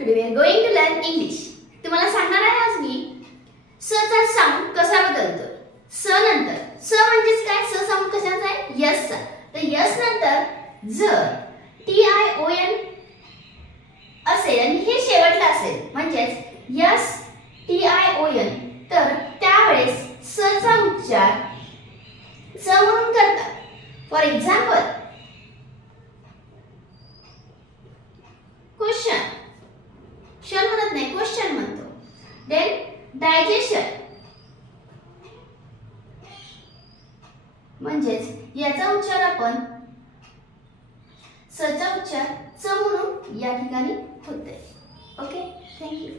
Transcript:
Today we are going to learn English. तुम्हाला सांगणार आहे आज मी स चा साऊंड कसा बदलतो. स नंतर स म्हणजेच काय? स साऊंड कशाचा आहे? यस चा. तर यस नंतर जर TION असेल आणि हे शेवटला असेल म्हणजेच यस TION तर त्यावेळेस स चा उच्चार स म्हणून करतात. फॉर एक्झाम्पल क्वेश्चन, शन म्हणत नाही, क्वेश्चन म्हणतो. देन डायजेशन म्हणजेच याचा उच्चार आपण स चा उच्चार च म्हणून या ठिकाणी होते. Okay, thank you.